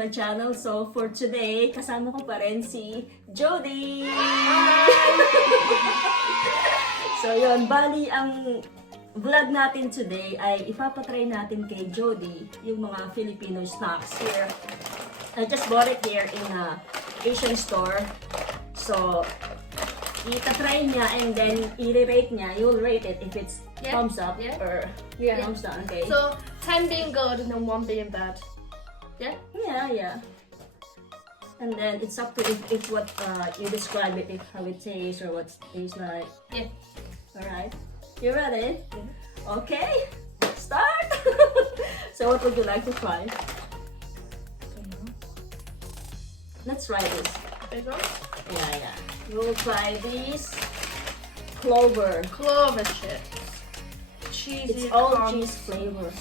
my channel. So for today, kasama ko pa rin si Jodie! So yun, bali ang vlog natin today ay ipapatry natin kay Jodie yung mga Filipino snacks here. I just bought it here in a Asian store. So, itatry niya and then i-rate niya. You'll rate it if it's thumbs up or thumbs down, okay? So, 10 being good and then 1 being bad. Yeah? Yeah. And then it's up to if what you describe it, if how it tastes or what it tastes like. Yeah. Alright. You ready? Yeah. Okay. Start! So what would you like to try? Let's try this. Big one? Yeah. We'll try these clover. Clover chips. Cheesy. It's all cheese flavors.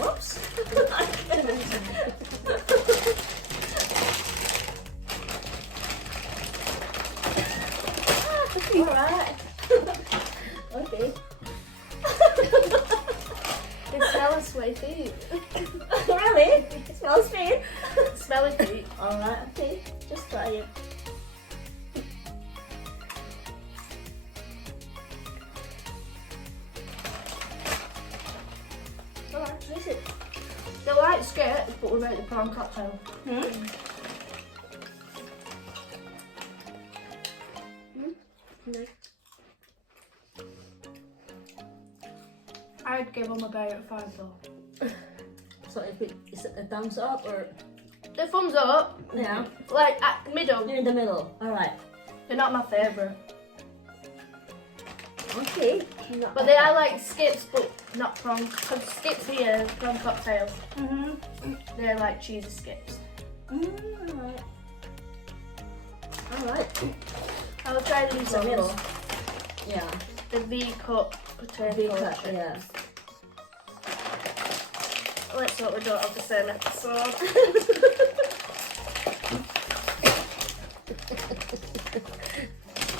Oops. Alright. Okay. It smells sweet feet. Really? It smells sweet. Smelly feet. Alright, okay. Just try it. Alright. Taste it. They're like skits, but without the prawn cocktail. I'd give them about 5 though. So if it is a thumbs up or The thumbs up. yeah, Like at middle. you're in the middle. Alright. They're not my favourite. Okay. But they are like skips, but not prawn. Because skips here, prawn cocktails. They're like cheesy skips. Alright. Alright. I'll try these It's the middle. ones. Yeah. The V-cut potato Big cut, chips. yeah. Let's hope we don't have the same episode.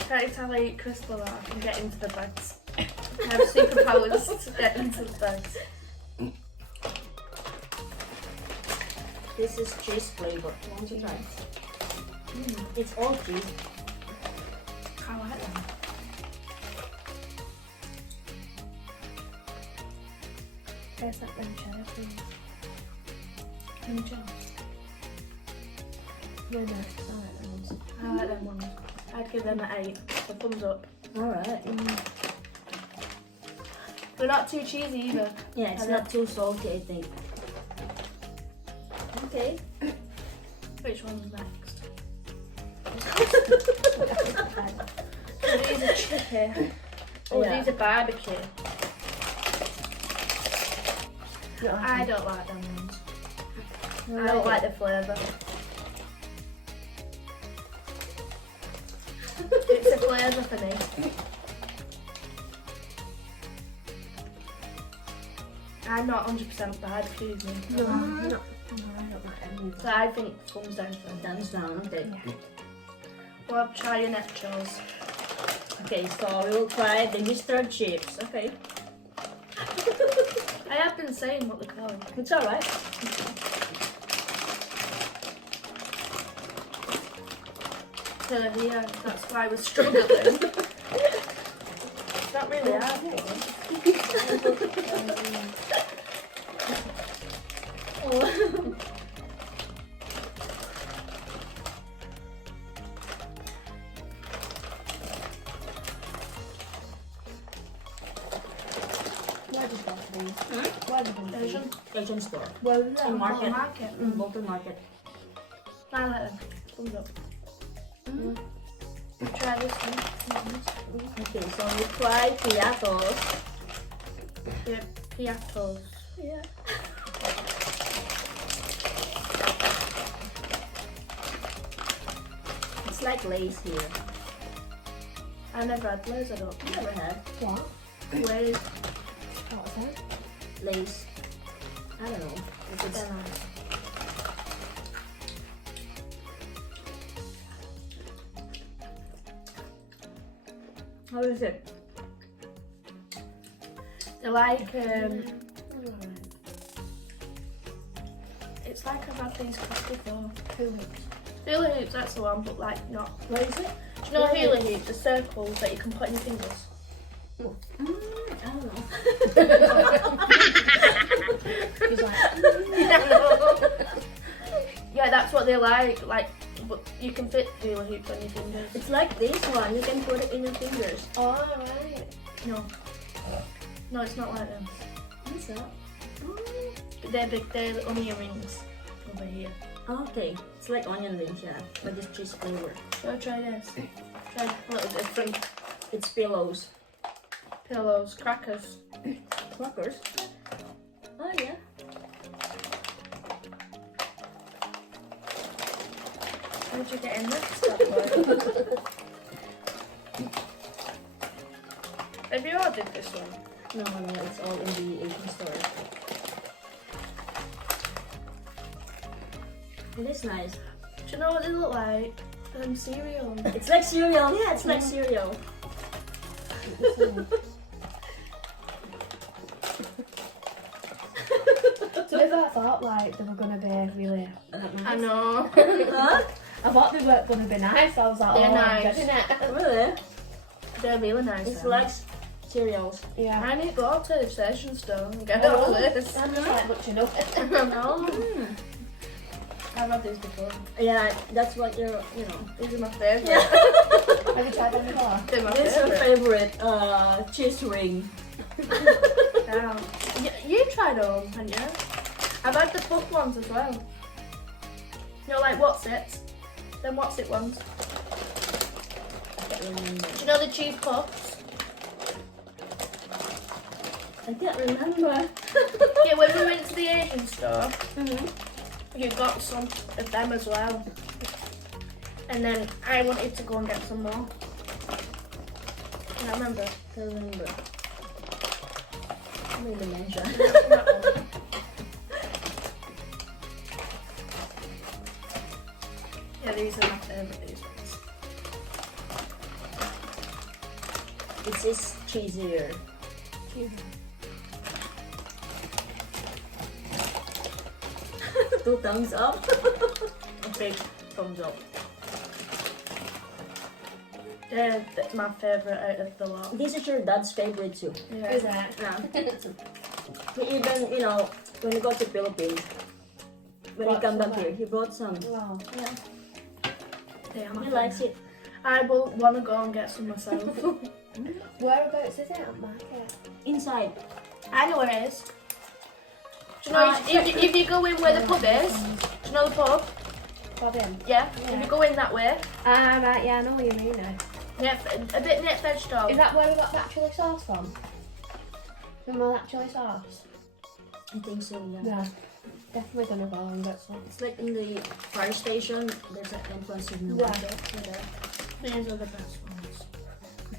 Can't tell I eat crisp a lot, I can get into the bags. I have superpowers to get into the bags. This is cheese flavor. Want to try? It's all cheese. I like them. Taste like them cheddar, please. Them cheddar. Very nice. Alright, that one's- I like them ones. I'd give them an 8. So thumbs up. Alright. They're not too cheesy either. Yeah, it's not too salty, I think. Okay. Which one's next? So these are chicken. Oh, Yeah. these are barbecue. Yeah. I don't like them ones. I Right. don't like the flavour. It's a flavour for me. I'm not 100% barbecue. No, I don't like any. So I think thumbs down for them. Thumbs down, okay. Well, try your nachos. Okay, so we will try the Mr. Chips. Okay. I have been saying what they call them. It's alright. So yeah, that's why we're struggling. It's not really hard. Where is that place? Where is that place? Asian store. Well, In market. market. Bolton Market. I like them. Thumbs up. Try this one. Okay, so we try piatos. Yeah, piatos. Yeah. It's like Lay's here. I never had Lay's, I don't. Never had. Lay's. What's that? Lace. I don't know. If it's, They're nice. how is it? They're like, it's like I've had these cost before. Hula hoops, that's the one, but like not. What is it? Do you know hula hoops? The circles that you can put in your fingers. I don't know. He's like, Yeah, that's what they like, but you can fit hula hoops on your fingers. It's like this one. You can put it in your fingers. oh, right. No, it's not like them. What's that? They're big, they're onion rings over here. Okay. It's like onion rings, yeah. But it's cheese flavor. So try this. Try a little different. It's pillows. Pillows, crackers. Crackers. Oh, yeah. How'd you get in this? Have you ordered this one? No, it's all in the Asian store. It is nice. Do you know what they look like? Cereal. It's like cereal. Yeah, it's like cereal. So if I thought like they were gonna be really I know. Huh? I thought they weren't gonna be nice, I was like, They're oh, nice. I'm getting it. Really? They're really nice. It's though. like cereals. Yeah. I need to go to the station store and get Oh, all this. I'm just like much enough. I know. I've had these before. Yeah, that's what you're, These are my favourite. Yeah. Have you tried them before? They're my This is your favourite. favorite cheese ring. Yeah. You tried them, haven't you? I've had the puff ones as well. You know, like what's it? Then what's it ones? I can't remember. Do you know the cheese puffs? I can't remember. Yeah, when we went to the Asian store, Mm-hmm. you got some of them as well. And then I wanted to go and get some more. Can I remember? Can't remember. Maybe mention. Yeah, these are my favourite, these ones. This is cheesier. Two thumbs up. Okay, thumbs up. They're my favourite out of the lot. This is your dad's favorite too. Yeah. Is that? Yeah. He even, when we go to Philippines, when he Brought come some back back. here, he brought some. Wow. Yeah, They are my he likes favourite. it. I will want to go and get some myself. Whereabouts is it at market? Inside. I know where it is. Do you know, if you go in where the pub is, do you know the pub? Bobbin. Yeah. Yeah. If you go in that way, Ah, right, yeah, I know what you mean now. a bit near veg stall. Is that where we got that chili sauce from? Remember that chili sauce? I think so, yeah. Yeah. Definitely gonna go and get some. It's like in the fire station, there's an entrance in the Yeah. market. These are the best ones.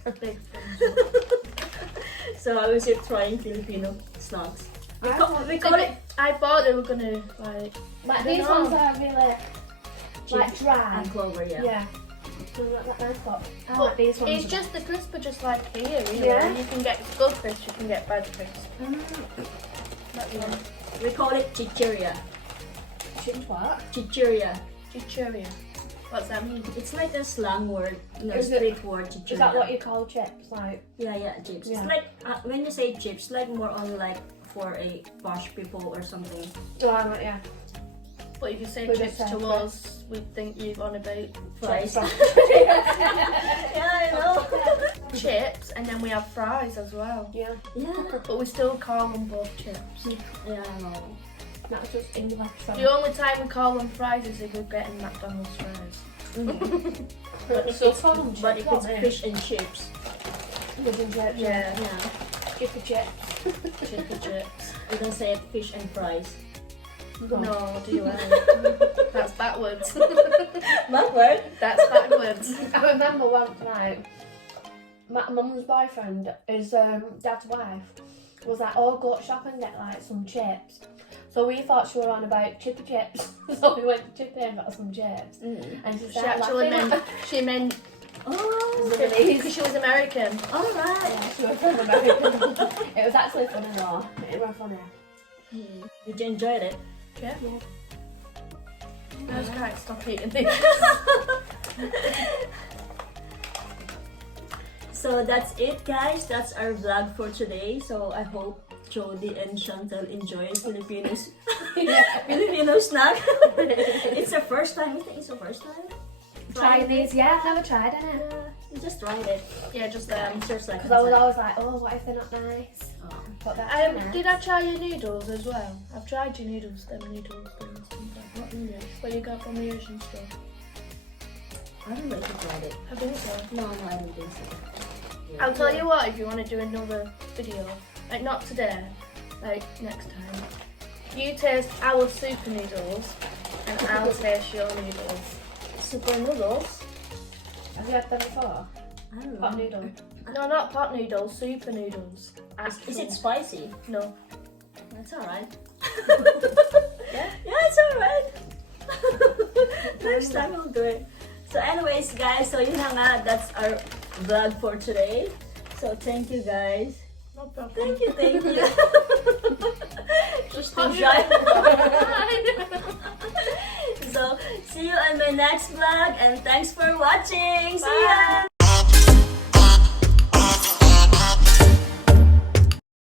Big things. So I was here trying Filipino snacks. We call it I thought they were gonna like. Like I these don't ones know. are really like dry. and clover, yeah. Yeah. So that nice pop. I But like these ones. it's just the crisp are just like here, really. Yeah. You can get good crisp, you can get bad crisp. That's one. We call it chicheria. Chicken what? Chicheria. Chicheria. What's that mean? It's like a slang word, Is it- street word, chicheria. Is that what you call chips? Like Yeah, chips. Yeah. It's like, when you say chips, like more on like for a posh people or something. oh, right, yeah. But if you say We chips just to said us, we'd think you're on about Fries. Chips. Yeah, I know. chips, and then we have fries as well. Yeah. Yeah. But we still call them both chips. Yeah, I know. That's just English. The only time we call them fries is if we're getting McDonald's fries. Mhm. But if still it's, call them but chips, if it's don't they? fish and chips, Wooden chips. Yeah. yeah, Chicken chips. Chicken chips. you can say fish and fries. Go. No, do you That's backwards. Backward? That's backwards. I remember once, like, my mum's boyfriend, his dad's wife, was like, oh, go to shop and get like some chips. So we thought she were on about chippy chips. So we went to Chippy and got some chips. And she She started actually laughing. meant, she meant, Oh, because she was American. alright. Yeah, she was from America. It was actually funny though. It was funny. Did you enjoy it? Yeah. I was trying to stop eating things. So that's it, guys. That's our vlog for today. So I hope Jodie and Chantelle enjoy Filipinos Filipino snack. It's the first time. I think it's the first time. Trying these, yeah, I've never tried any. You just tried it. Yeah, just It's just like Because I was always like, oh, what if they're not nice? Oh. But that's nice. Did I try your noodles as well? I've tried your noodles, them noodles things. What noodles? What you got from the Asian store? I don't know if you tried it. I think so. No, I don't think so. Yeah. I'll tell you what, if you want to do another video, like not today, like next time, you taste our super noodles and I'll taste your noodles. Super noodles. Have you had them before? I don't know. Pot noodle. No, not pot noodles, super noodles. Is it spicy? No. It's alright. Yeah? Yeah, it's alright. Next time I'll do it. So anyways, guys, so yun na nga, that's our vlog for today. So thank you, guys. No problem. Thank you. Just too Hug shy. you. So see you on my next vlog and thanks for watching. See Bye. ya!